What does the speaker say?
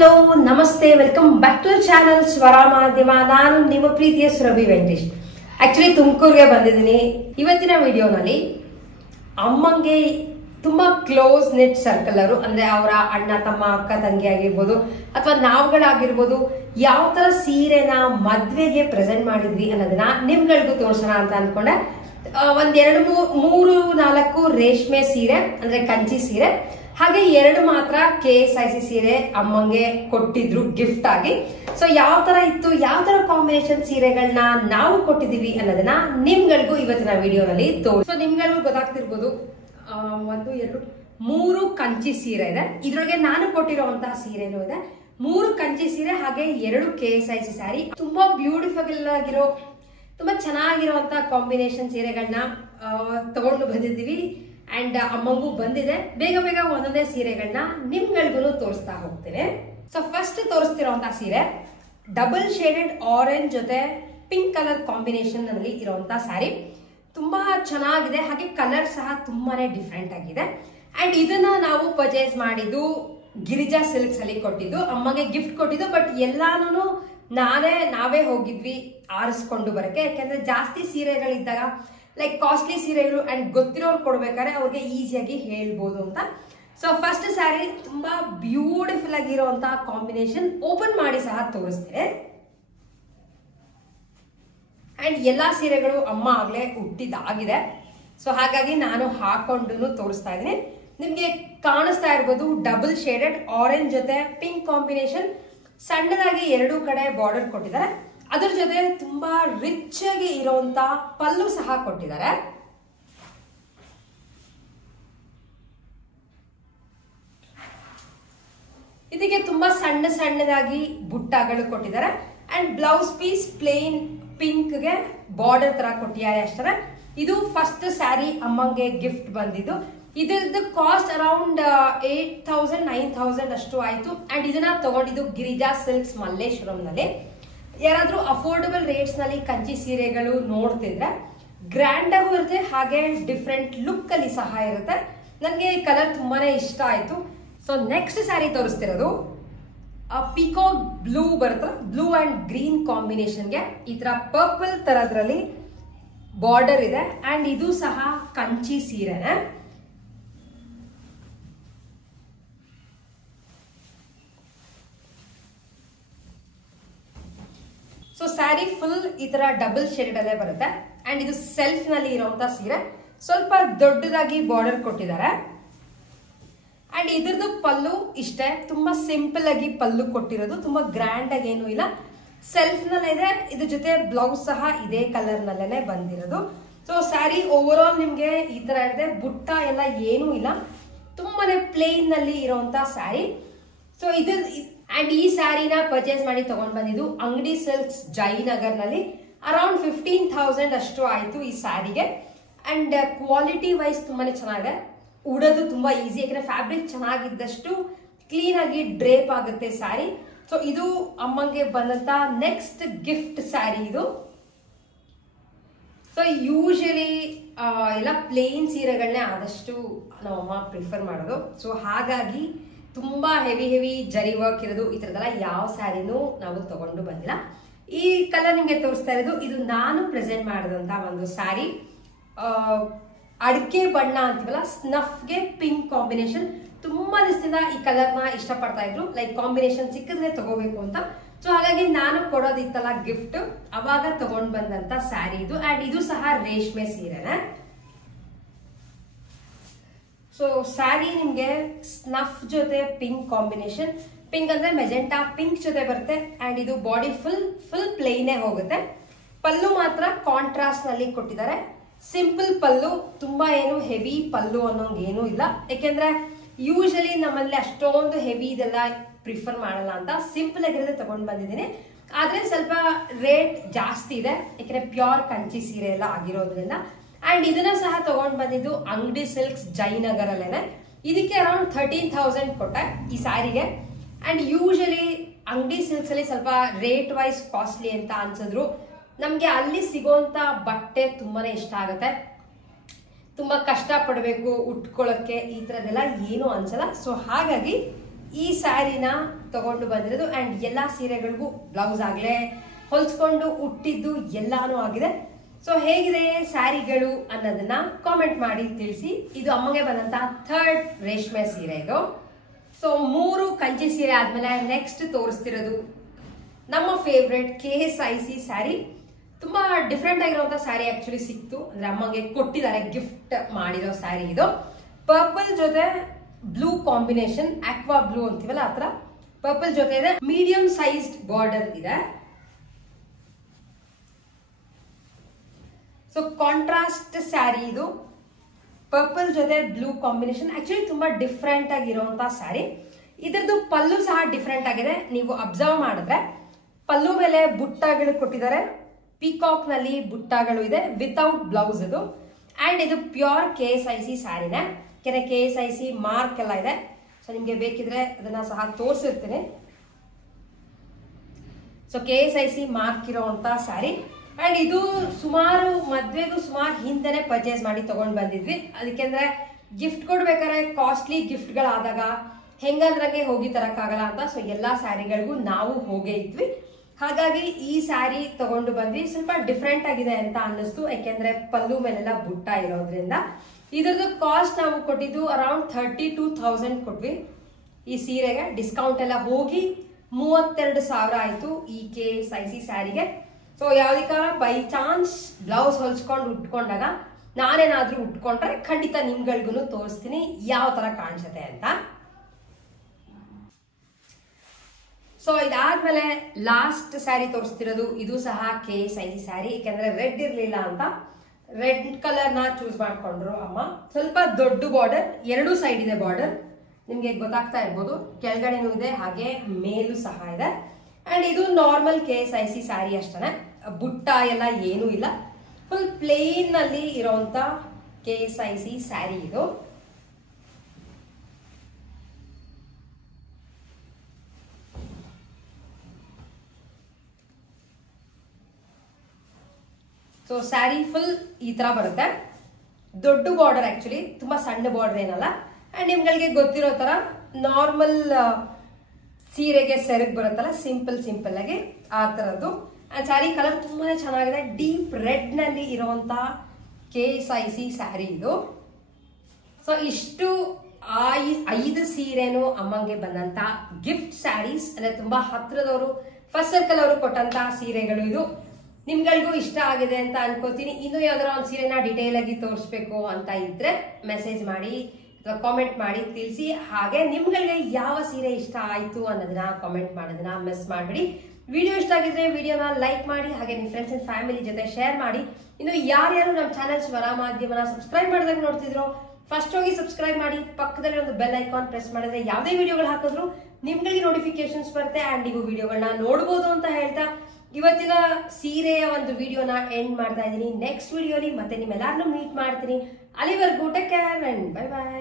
Hello ನಮಸ್ತೆ welcome back to channel ಸ್ವರ ಮಾಧ್ಯಮ. ನಾನು ನಿಮ್ಮ ಪ್ರೀತಿಯ ಸುರಭಿ ವೆಂಕಟೇಶ್. ಆಕ್ಚುಲಿ ತುಮಕೂರಿಗೆ ಬಂದಿದ್ದೀನಿ. ಇವತ್ತಿನ ವಿಡಿಯೋನಲ್ಲಿ ಅಮ್ಮಂಗೆ ತುಂಬಾ ಕ್ಲೋಸ್ ನೆಟ್ ಸರ್ಕಲ್ ಅವರು ಅಂದ್ರೆ ಅವರ ಅಣ್ಣ ತಮ್ಮ ಅಕ್ಕ ತಂಗಿ ಆಗಿರ್ಬೋದು ಅಥವಾ ನಾವುಗಳಾಗಿರ್ಬೋದು ಯಾವ ತರ ಸೀರೆನ ಮದ್ವೆಗೆ ಪ್ರೆಸೆಂಟ್ ಮಾಡಿದ್ವಿ ಅನ್ನೋದನ್ನ ನಿಮ್ಗಳಿಗೂ ತೋರ್ಸೋಣ ಅಂತ ಅನ್ಕೊಂಡೆ. ಒಂದೆರಡು ಮೂರು ನಾಲ್ಕು ರೇಷ್ಮೆ ಸೀರೆ ಅಂದ್ರೆ ಕಂಚಿ ಸೀರೆ, ಹಾಗೆ ಎರಡು ಮಾತ್ರ KSIC ಸೀರೆ ಅಮ್ಮಂಗೆ ಕೊಟ್ಟಿದ್ರು ಗಿಫ್ಟ್ ಆಗಿ. ಸೊ ಯಾವ ತರ ಇತ್ತು, ಯಾವ ತರ ಕಾಂಬಿನೇಷನ್ ಸೀರೆಗಳನ್ನ ನಾವು ಕೊಟ್ಟಿದೀವಿ ಅನ್ನೋದನ್ನ ನಿಮ್ಗಳಿಗೂ ಇವತ್ತಿನ ವಿಡಿಯೋನಲ್ಲಿ ಸೊ ನಿಮ್ಗಳಿಗೂ ಗೊತ್ತಾಗ್ತಿರ್ಬೋದು. ಒಂದು ಎರಡು ಮೂರು ಕಂಚಿ ಸೀರೆ ಇದೆ. ಇದ್ರೊಳಗೆ ನಾನು ಕೊಟ್ಟಿರುವಂತಹ ಸೀರೆನೂ ಇದೆ. ಮೂರು ಕಂಚಿ ಸೀರೆ ಹಾಗೆ ಎರಡು KSIC ಸ್ಯಾರಿ. ತುಂಬಾ ಬ್ಯೂಟಿಫುಲ್ ಆಗಿರೋ ತುಂಬಾ ಚೆನ್ನಾಗಿರುವಂತಹ ಕಾಂಬಿನೇಷನ್ ಸೀರೆಗಳನ್ನ ತಗೊಂಡು ಬಂದಿದ್ದೀವಿ. ಅಂಡ್ ಅಮ್ಮಂಗೂ ಬಂದಿದೆ. ಬೇಗ ಬೇಗ ಒಂದೊಂದೇ ಸೀರೆಗಳನ್ನ ನಿಮ್ಗಳಿಗೂ ತೋರಿಸ್ತಾ ಹೋಗ್ತೇನೆ. ಸೊ ಫಸ್ಟ್ ತೋರಿಸ್ತಿರೋಂತಹ ಸೀರೆ ಡಬಲ್ ಶೇಡೆಡ್ ಆರೆಂಜ್ ಜೊತೆ ಪಿಂಕ್ ಕಲರ್ ಕಾಂಬಿನೇಷನ್ ನಲ್ಲಿ ಇರುವಂತಹ ಸ್ಯಾರಿ. ತುಂಬಾ ಚೆನ್ನಾಗಿದೆ, ಹಾಗೆ ಕಲರ್ ಸಹ ತುಂಬಾನೇ ಡಿಫ್ರೆಂಟ್ ಆಗಿದೆ. ಅಂಡ್ ಇದನ್ನ ನಾವು ಪರ್ಚೇಸ್ ಮಾಡಿದ್ದು ಗಿರಿಜಾ ಸಿಲ್ಕ್ಸ್ ಅಲ್ಲಿ ಕೊಟ್ಟಿದ್ದು, ಅಮ್ಮಗೆ ಗಿಫ್ಟ್ ಕೊಟ್ಟಿದ್ದು. ಬಟ್ ಎಲ್ಲಾನು ನಾವೇ ಹೋಗಿದ್ವಿ ಆರಿಸ್ಕೊಂಡು ಬರಕ್ಕೆ. ಯಾಕೆಂದ್ರೆ ಜಾಸ್ತಿ ಸೀರೆಗಳಿದ್ದಾಗ ಲೈಕ್ ಕಾಸ್ಟ್ಲಿ ಸೀರೆಗಳು ಅಂಡ್ ಗೊತ್ತಿರೋರು ಕೊಡ್ಬೇಕಾದ್ರೆ ಅವ್ರಿಗೆ ಈಸಿಯಾಗಿ ಹೇಳ್ಬೋದು ಅಂತ. ಸೊ ಫಸ್ಟ್ ಸ್ಯಾರಿ ತುಂಬಾ ಬ್ಯೂಟಿಫುಲ್ ಆಗಿರುವಂತಹ ಕಾಂಬಿನೇಷನ್. ಓಪನ್ ಮಾಡಿ ಸಹ ತೋರಿಸ್ತೇನೆ. ಅಂಡ್ ಎಲ್ಲಾ ಸೀರೆಗಳು ಅಮ್ಮ ಆಗ್ಲೇ ಹುಟ್ಟಿದಾಗಿದೆ. ಸೊ ಹಾಗಾಗಿ ನಾನು ಹಾಕೊಂಡು ತೋರಿಸ್ತಾ ಇದ್ದೀನಿ. ನಿಮ್ಗೆ ಕಾಣಿಸ್ತಾ ಇರ್ಬೋದು ಡಬಲ್ ಶೇಡೆಡ್ ಆರೆಂಜ್ ಜೊತೆ ಪಿಂಕ್ ಕಾಂಬಿನೇಷನ್. ಸಣ್ಣದಾಗಿ ಎರಡೂ ಕಡೆ ಬಾರ್ಡರ್ ಕೊಟ್ಟಿದ್ದಾರೆ. ಅದ್ರ ಜೊತೆ ತುಂಬಾ ರಿಚ್ ಆಗಿ ಇರುವಂತ ಪಲ್ಲು ಸಹ ಕೊಟ್ಟಿದ್ದಾರೆ. ಇದಕ್ಕೆ ತುಂಬಾ ಸಣ್ಣದಾಗಿ ಬುಟ್ಟಗಳು ಕೊಟ್ಟಿದ್ದಾರೆ. And blouse piece plain pink ಗೆ ಬಾರ್ಡರ್ ತರ ಕೊಟ್ಟಿದ್ದಾರೆ ಅಷ್ಟೇ. ಇದು ಫಸ್ಟ್ ಸ್ಯಾರಿ ಅಮ್ಮಂಗೆ ಗಿಫ್ಟ್ ಬಂದಿದ್ದು. ಇದ್ರದ್ದು ಕಾಸ್ಟ್ ಅರೌಂಡ್ 8,000 9,000 ಅಷ್ಟು ಆಯ್ತು. ಅಂಡ್ ಇದನ್ನ ತಗೊಂಡಿದ್ದು ಗಿರಿಜಾ ಸಿಲ್ಕ್ಸ್ ಮಲ್ಲೇಶ್ವರಂ ನಲ್ಲಿ. ಯಾರಾದ್ರೂ ಅಫೋರ್ಡಬಲ್ ರೇಟ್ಸ್ ನಲ್ಲಿ ಕಂಚಿ ಸೀರೆಗಳು ನೋಡ್ತಿದ್ರೆ ಗ್ರ್ಯಾಂಡ್ ಆಗೂ ಇರುತ್ತೆ, ಹಾಗೆ ಡಿಫ್ರೆಂಟ್ ಲುಕ್ ಅಲ್ಲಿ ಸಹ ಇರುತ್ತೆ. ನನ್ಗೆ ಈ ಕಲರ್ ತುಂಬಾನೇ ಇಷ್ಟ ಆಯ್ತು. ಸೊ ನೆಕ್ಸ್ಟ್ ಸ್ಯಾರಿ ತೋರಿಸ್ತಿರೋದು ಪಿಕಾಕ್ ಬ್ಲೂ ಬರುತ್ತೆ, ಬ್ಲೂ ಅಂಡ್ ಗ್ರೀನ್ ಕಾಂಬಿನೇಷನ್ಗೆ ಈ ತರ ಪರ್ಪಲ್ ತರದ್ರಲ್ಲಿ ಬಾರ್ಡರ್ ಇದೆ. ಅಂಡ್ ಇದು ಸಹ ಕಂಚಿ ಸೀರೆನೆ. ಸೊ ಸ್ಯಾರಿ ಫುಲ್ ಈ ತರ ಡಬಲ್ ಶೇಡ್ ಅಲ್ಲೇ ಬರುತ್ತೆ. ಅಂಡ್ ಇದು ಸೆಲ್ಫ್ ನಲ್ಲಿ ಇರುವಂತಹ ಸೀರೆ. ಸ್ವಲ್ಪ ದೊಡ್ಡದಾಗಿ ಬಾರ್ಡರ್ ಕೊಟ್ಟಿದ್ದಾರೆ. ಅಂಡ್ ಇದ್ರದ್ದು ಪಲ್ಲು ಇಷ್ಟೇ, ತುಂಬಾ ಸಿಂಪಲ್ ಆಗಿ ಪಲ್ಲು ಕೊಟ್ಟಿರೋದು, ತುಂಬಾ ಗ್ರ್ಯಾಂಡ್ ಆಗಿ ಏನು ಇಲ್ಲ. ಸೆಲ್ಫ್ ನಲ್ಲೇ ಇದೆ. ಇದ್ರ ಜೊತೆ ಬ್ಲೌಸ್ ಸಹ ಇದೇ ಕಲರ್ ನಲ್ಲೇನೆ ಬಂದಿರೋದು. ಸೊ ಸ್ಯಾರಿ ಓವರ್ ಆಲ್ ನಿಮ್ಗೆ ಈ ತರ ಇದೆ. ಬುಟ್ಟ ಎಲ್ಲ ಏನೂ ಇಲ್ಲ, ತುಂಬಾನೇ ಪ್ಲೇನ್ ನಲ್ಲಿ ಇರುವಂತಹ ಸ್ಯಾರಿ. ಸೊ ಇದು ಅಂಡ್ ಈ ಸ್ಯಾರಿನ ಪರ್ಚೇಸ್ ಮಾಡಿ ತಗೊಂಡ್ ಬಂದಿದ್ದು ಅಂಗಡಿ ಸಿಲ್ಕ್ಸ್ ಜಯನಗರ್ ನಲ್ಲಿ. ಅರೌಂಡ್ 15,000 ಅಷ್ಟು ಆಯ್ತು ಈ ಸ್ಯಾರಿಗೆ. ಅಂಡ್ ಕ್ವಾಲಿಟಿ ವೈಸ್ ತುಂಬಾನೇ ಚೆನ್ನಾಗಿದೆ. ಉಡೋದು ತುಂಬಾ ಈಸಿ, ಯಾಕಂದ್ರೆ ಫ್ಯಾಬ್ರಿಕ್ ಚೆನ್ನಾಗಿದ್ದಷ್ಟು ಕ್ಲೀನ್ ಆಗಿ ಡ್ರೇಪ್ ಆಗುತ್ತೆ ಸ್ಯಾರಿ. ಸೊ ಇದು ಅಮ್ಮಂಗೆ ಬಂದಂತ ನೆಕ್ಸ್ಟ್ ಗಿಫ್ಟ್ ಸ್ಯಾರಿ ಇದು. ಸೊ ಯೂಶಲಿ ಎಲ್ಲ ಪ್ಲೇನ್ ಸೀರೆಗಳನ್ನೇ ಆದಷ್ಟು ನಮ್ಮಮ್ಮ ಪ್ರಿಫರ್ ಮಾಡೋದು. ಸೊ ಹಾಗಾಗಿ ತುಂಬಾ ಹೆವಿ ಜರಿ ವರ್ಕ್ ಇರೋದು ಈ ತರದೆಲ್ಲ ಯಾವ ಸ್ಯಾರಿನೂ ನಾವು ತಗೊಂಡು ಬಂದಿಲ್ಲ. ಈ ಕಲರ್ ನಿಮ್ಗೆ ತೋರಿಸ್ತಾ ಇರೋದು ಇದು ನಾನು ಪ್ರೆಸೆಂಟ್ ಮಾಡಿದಂತ ಒಂದು ಸ್ಯಾರಿ. ಅಡಿಕೆ ಬಣ್ಣ ಅಂತೀವಲ್ಲ, ಸ್ನಫ್ಗೆ ಪಿಂಕ್ ಕಾಂಬಿನೇಷನ್. ತುಂಬಾ ದಿವಸದಿಂದ ಈ ಕಲರ್ ನ ಇಷ್ಟಪಡ್ತಾ ಇದ್ರು, ಲೈಕ್ ಕಾಂಬಿನೇಷನ್ ಸಿಕ್ಕಿದ್ರೆ ತಗೋಬೇಕು ಅಂತ. ಸೊ ಹಾಗಾಗಿ ನಾನು ಕೊಡೋದಿತ್ತಲ್ಲ ಗಿಫ್ಟ್, ಅವಾಗ ತಗೊಂಡ್ ಬಂದಂತ ಸ್ಯಾರಿ ಇದು. ಅಂಡ್ ಇದು ಸಹ ರೇಷ್ಮೆ ಸೀರೆನೆ. ಸೊ ಸ್ಯಾರಿ ನಿಮ್ಗೆ ಸ್ನಫ್ ಜೊತೆ ಪಿಂಕ್ ಕಾಂಬಿನೇಷನ್. ಪಿಂಕ್ ಅಂದ್ರೆ ಮೆಜೆಂಟಾ ಪಿಂಕ್ ಜೊತೆ ಬರುತ್ತೆ. ಅಂಡ್ ಇದು ಬಾಡಿ ಫುಲ್ ಪ್ಲೇನೇ ಹೋಗುತ್ತೆ. ಪಲ್ಲು ಮಾತ್ರ ಕಾಂಟ್ರಾಸ್ಟ್ ನಲ್ಲಿ ಕೊಟ್ಟಿದ್ದಾರೆ. ಸಿಂಪಲ್ ಪಲ್ಲು, ತುಂಬಾ ಏನು ಹೆವಿ ಪಲ್ಲು ಅನ್ನೋಂಗೆ ಏನೂ ಇಲ್ಲ. ಯಾಕೆಂದ್ರೆ ಯೂಶಲಿ ನಮ್ಮಲ್ಲಿ ಅಷ್ಟೊಂದು ಹೆವಿ ಇದೆಲ್ಲ ಪ್ರಿಫರ್ ಮಾಡಲ್ಲ ಅಂತ ಸಿಂಪಲ್ ಆಗಿರೋದೇ ತಗೊಂಡ್ ಬಂದಿದ್ದೀನಿ. ಆದ್ರೆ ಸ್ವಲ್ಪ ರೇಟ್ ಜಾಸ್ತಿ ಇದೆ, ಯಾಕಂದ್ರೆ ಪ್ಯೂರ್ ಕಂಚಿ ಸೀರೆ ಎಲ್ಲ ಆಗಿರೋದ್ರಿಂದ. ಅಂಡ್ ಇದನ್ನ ಸಹ ತಗೊಂಡ್ ಬಂದಿದ್ದು ಅಂಗಡಿ ಸಿಲ್ಕ್ಸ್ ಜಯನಗರ್ ಅಲ್ಲೇನೆ. ಇದಕ್ಕೆ ಅರೌಂಡ್ 13,000 ಕೊಟ್ಟೆ ಈ ಸ್ಯಾರಿಗೆ. ಅಂಡ್ ಯೂಶಲಿ ಅಂಗಡಿ ಸಿಲ್ಕ್ಸ್ ಅಲ್ಲಿ ಸ್ವಲ್ಪ ರೇಟ್ ವೈಸ್ ಕಾಸ್ಟ್ಲಿ ಅಂತ ಅನ್ಸಿದ್ರು. ನಮ್ಗೆ ಅಲ್ಲಿ ಸಿಗೋಂತ ಬಟ್ಟೆ ತುಂಬಾನೇ ಇಷ್ಟ ಆಗುತ್ತೆ. ತುಂಬಾ ಕಷ್ಟ ಪಡಬೇಕು ಉಟ್ಕೊಳ್ಳೋಕೆ, ಈ ತರದೆಲ್ಲ ಏನು ಅನ್ಸಲ್ಲ. ಸೊ ಹಾಗಾಗಿ ಈ ಸ್ಯಾರಿನ ತಗೊಂಡು ಬಂದಿರೋದು ಅಂಡ್ ಎಲ್ಲಾ ಸೀರೆಗಳಿಗೂ ಬ್ಲೌಸ್ ಆಗ್ಲೇ ಹೊಲ್ಸ್ಕೊಂಡು ಉಟ್ಟಿದ್ದು ಎಲ್ಲಾನು ಆಗಿದೆ. ಸೊ ಹೇಗಿದೆ ಸ್ಯಾರಿಗಳು ಅನ್ನೋದನ್ನ ಕಾಮೆಂಟ್ ಮಾಡಿ ತಿಳಿಸಿ. ಇದು ಅಮ್ಮಗೆ ಬಂದಂತ ಥರ್ಡ್ ರೇಷ್ಮೆ ಸೀರೆ ಇದು. ಸೊ 3 ಕಂಚಿ ಸೀರೆ ಆದ್ಮೇಲೆ ನೆಕ್ಸ್ಟ್ ತೋರಿಸ್ತಿರೋದು ನಮ್ಮ ಫೇವ್ರೆಟ್ KSIC ಸ್ಯಾರಿ. ತುಂಬಾ ಡಿಫ್ರೆಂಟ್ ಆಗಿರುವಂತ ಸ್ಯಾರಿ ಆಕ್ಚುಲಿ ಸಿಕ್ತು. ಅಂದ್ರೆ ಅಮ್ಮಗೆ ಕೊಟ್ಟಿದ್ದಾರೆ, ಗಿಫ್ಟ್ ಮಾಡಿರೋ ಸ್ಯಾರಿ ಇದು. ಪರ್ಪಲ್ ಜೊತೆ ಬ್ಲೂ ಕಾಂಬಿನೇಷನ್, ಆಕ್ವಾ ಬ್ಲೂ ಅಂತೀವಲ್ಲ ಆತರ ಪರ್ಪಲ್ ಜೊತೆ ಇದೆ. ಮೀಡಿಯಂ ಸೈಜ್ಡ್ ಬಾರ್ಡರ್ ಇದೆ. ಸೊ ಕಾಂಟ್ರಾಸ್ಟ್ ಸ್ಯಾರಿ ಇದು. ಪರ್ಪಲ್ ಜೊತೆ ಬ್ಲೂ ಕಾಂಬಿನೇಷನ್ ಆಕ್ಚುಲಿ ತುಂಬಾ ಡಿಫ್ರೆಂಟ್ ಆಗಿರುವಂತಹ ಸ್ಯಾರಿ. ಇದರದ್ದು ಪಲ್ಲು ಸಹ ಡಿಫ್ರೆಂಟ್ ಆಗಿದೆ. ನೀವು ಅಬ್ಸರ್ವ್ ಮಾಡಿದ್ರೆ ಪಲ್ಲು ಮೇಲೆ ಬುಟ್ಟಗಳು ಕೊಟ್ಟಿದ್ದಾರೆ. ಪಿಕಾಕ್ ನಲ್ಲಿ ಬುಟ್ಟಗಳು ಇದೆ ವಿತೌಟ್ ಬ್ಲೌಸ್ ಇದು. ಅಂಡ್ ಇದು ಪ್ಯೂರ್ KSIC ಸ್ಯಾರಿನೇ. KSIC ಮಾರ್ಕ್ ಎಲ್ಲ ಇದೆ. ಸೊ ನಿಮ್ಗೆ ಬೇಕಿದ್ರೆ ಅದನ್ನ ಸಹ ತೋರಿಸಿರ್ತೀನಿ. ಸೊ KSIC ಮಾರ್ಕ್ ಇರುವಂತ ಸ್ಯಾರಿ. ಅಂಡ್ ಇದು ಸುಮಾರು ಮದ್ವೆಗೂ ಸುಮಾರು ಹಿಂದೆನೆ ಪರ್ಚೇಸ್ ಮಾಡಿ ತಗೊಂಡ್ ಬಂದಿದ್ವಿ. ಅದಕ್ಕೆಂದ್ರೆ ಗಿಫ್ಟ್ ಕೊಡ್ಬೇಕಾದ್ರೆ ಕಾಸ್ಟ್ಲಿ ಗಿಫ್ಟ್ ಗಳಾದಾಗ ಹೆಂಗಂದ್ರಂಗೆ ಹೋಗಿ ತರಕ್ಕಾಗಲ್ಲ ಅಂತ. ಸೊ ಎಲ್ಲಾ ಸ್ಯಾರಿಗಳಿಗೂ ನಾವು ಹೋಗೇ ಇದ್ವಿ. ಹಾಗಾಗಿ ಈ ಸ್ಯಾರಿ ತಗೊಂಡು ಬಂದ್ವಿ. ಸ್ವಲ್ಪ ಡಿಫ್ರೆಂಟ್ ಆಗಿದೆ ಅಂತ ಅನ್ನಿಸ್ತು, ಯಾಕೆಂದ್ರೆ ಪಲ್ಲು ಮೇಲೆಲ್ಲ ಬುಟ್ಟ ಇರೋದ್ರಿಂದ. ಇದ್ರದ್ದು ಕಾಸ್ಟ್ ನಾವು ಕೊಟ್ಟಿದ್ದು ಅರೌಂಡ್ 32,000 ಕೊಟ್ವಿ ಈ ಸೀರೆಗೆ. ಡಿಸ್ಕೌಂಟ್ ಎಲ್ಲ ಹೋಗಿ 32,000 ಆಯ್ತು ಈ KSIC ಸ್ಯಾರಿಗೆ. ಸೊ ಯಾವ್ದಕ್ಕಾರ ಬೈ ಚಾನ್ಸ್ ಬ್ಲೌಸ್ ಹೊಲ್ಸ್ಕೊಂಡು ಉಟ್ಕೊಂಡಾಗ ನಾನೇನಾದ್ರೂ ಉಟ್ಕೊಂಡ್ರೆ ಖಂಡಿತ ನಿಮ್ಗಳಿಗೂ ತೋರಿಸ್ತೀನಿ ಯಾವ ತರ ಕಾಣಿಸುತ್ತೆ ಅಂತ. ಸೊ ಇದಾದ್ಮೇಲೆ ಲಾಸ್ಟ್ ಸ್ಯಾರಿ ತೋರಿಸ್ತಿರೋದು ಇದು ಸಹ KSIC ಸ್ಯಾರಿ. ಯಾಕಂದ್ರೆ ರೆಡ್ ಇರ್ಲಿಲ್ಲ ಅಂತ ರೆಡ್ ಕಲರ್ ನ ಚೂಸ್ ಮಾಡ್ಕೊಂಡ್ರು ಅಮ್ಮ. ಸ್ವಲ್ಪ ದೊಡ್ಡ ಬಾರ್ಡರ್, 2 ಸೈಡ್ ಇದೆ ಬಾರ್ಡರ್, ನಿಮ್ಗೆ ಗೊತ್ತಾಗ್ತಾ ಇರ್ಬೋದು. ಕೆಳಗಡೆನೂ ಇದೆ ಹಾಗೆ ಮೇಲೂ ಸಹ ಇದೆ. ಅಂಡ್ ಇದು ನಾರ್ಮಲ್ KSIC ಸ್ಯಾರಿ ಅಷ್ಟೇ, ಬುಟ್ಟ ಎಲ್ಲ ಏನೂ ಇಲ್ಲ. ಫುಲ್ ಪ್ಲೇನ್ ನಲ್ಲಿ ಇರುವಂತ KSIC ಸ್ಯಾರಿ ಇದು. ಸೊ ಸ್ಯಾರಿ ಫುಲ್ ಈ ತರ ಬರುತ್ತೆ. ದೊಡ್ಡ ಬಾರ್ಡರ್, ಆಕ್ಚುಲಿ ತುಂಬಾ ಸಣ್ಣ ಬಾರ್ಡರ್ ಏನಲ್ಲ. ಅಂಡ್ ನಿಮ್ಗಳಿಗೆ ಗೊತ್ತಿರೋ ತರ ನಾರ್ಮಲ್ ಸೀರೆಗೆ ಸೆರಗ್ ಬರುತ್ತಲ್ಲ, ಸಿಂಪಲ್ ಆಗಿ ಆ ತರದ್ದು. ಅಂಡ್ ಸ್ಯಾರಿ ಕಲರ್ ತುಂಬಾನೇ ಚೆನ್ನಾಗಿದೆ. ಡೀಪ್ ರೆಡ್ ನಲ್ಲಿ ಇರುವಂತ KSIC ಸ್ಯಾರಿ ಇದು. ಸೊ ಇಷ್ಟು 5 ಸೀರೆನು ಅಮ್ಮಂಗೆ ಬಂದಂತ ಗಿಫ್ಟ್ ಸ್ಯಾರೀಸ್. ಅಂದ್ರೆ ತುಂಬಾ ಹತ್ರದವರು, ಫಸ್ಟ್ ಸರ್ಕಲ್ ಅವರು ಕೊಟ್ಟಂತ ಸೀರೆಗಳು ಇದು. ನಿಮ್ಗಳಿಗೂ ಇಷ್ಟ ಆಗಿದೆ ಅಂತ ಅನ್ಕೋತೀನಿ. ಇನ್ನು ಯಾವ್ದಾರ ಒಂದು ಸೀರೆನ ಡಿಟೇಲ್ ಆಗಿ ತೋರಿಸ್ಬೇಕು ಅಂತ ಇದ್ರೆ ಮೆಸೇಜ್ ಮಾಡಿ ಅಥವಾ ಕಾಮೆಂಟ್ ಮಾಡಿ ತಿಳಿಸಿ. ಹಾಗೆ ನಿಮ್ಗಳಿಗೆ ಯಾವ ಸೀರೆ ಇಷ್ಟ ಆಯ್ತು ಅನ್ನೋದನ್ನ ಕಾಮೆಂಟ್ ಮಾಡೋದನ್ನ ಮಿಸ್ ಮಾಡ್ಬಿಡಿ. ವಿಡಿಯೋ ಇಷ್ಟ ಆಗಿದ್ರೆ ವಿಡಿಯೋನ ಲೈಕ್ ಮಾಡಿ, ಹಾಗೆ ನಿಮ್ ಫ್ರೆಂಡ್ಸ್ ಅಂಡ್ ಫ್ಯಾಮಿಲಿ ಜೊತೆ ಶೇರ್ ಮಾಡಿ. ಇನ್ನು ಯಾರ್ಯಾರು ನಮ್ಮ ಚಾನೆಲ್ ಸ್ವರ ಮಾಧ್ಯಮನ ಸಬ್ಸ್ಕ್ರೈಬ್ ಮಾಡಿದಾಗ ನೋಡ್ತಿದ್ರು, ಫಸ್ಟ್ ಹೋಗಿ ಸಬ್ಸ್ಕ್ರೈಬ್ ಮಾಡಿ. ಪಕ್ಕದಲ್ಲಿ ಒಂದು ಬೆಲ್ ಐಕಾನ್ ಪ್ರೆಸ್ ಮಾಡಿದ್ರೆ ಯಾವುದೇ ವಿಡಿಯೋಗಳು ಹಾಕಿದ್ರು ನಿಮ್ಗಳಿಗೆ ನೋಟಿಫಿಕೇಶನ್ಸ್ ಬರುತ್ತೆ. ಅಂಡ್ ನೀವು ವಿಡಿಯೋಗಳನ್ನ ನೋಡಬಹುದು ಅಂತ ಹೇಳ್ತಾ ಇವತ್ತಿನ ಸೀರೆಯ ಒಂದು ವಿಡಿಯೋನ ಎಂಡ್ ಮಾಡ್ತಾ ಇದ್ದೀನಿ. ನೆಕ್ಸ್ಟ್ ವಿಡಿಯೋಲಿ ಮತ್ತೆ ನಿಮ್ಮೆಲ್ಲರನ್ನೂ ಮೀಟ್ ಮಾಡ್ತೀನಿ. ಅಲ್ಲಿವರೆಗೂ take care and bye bye.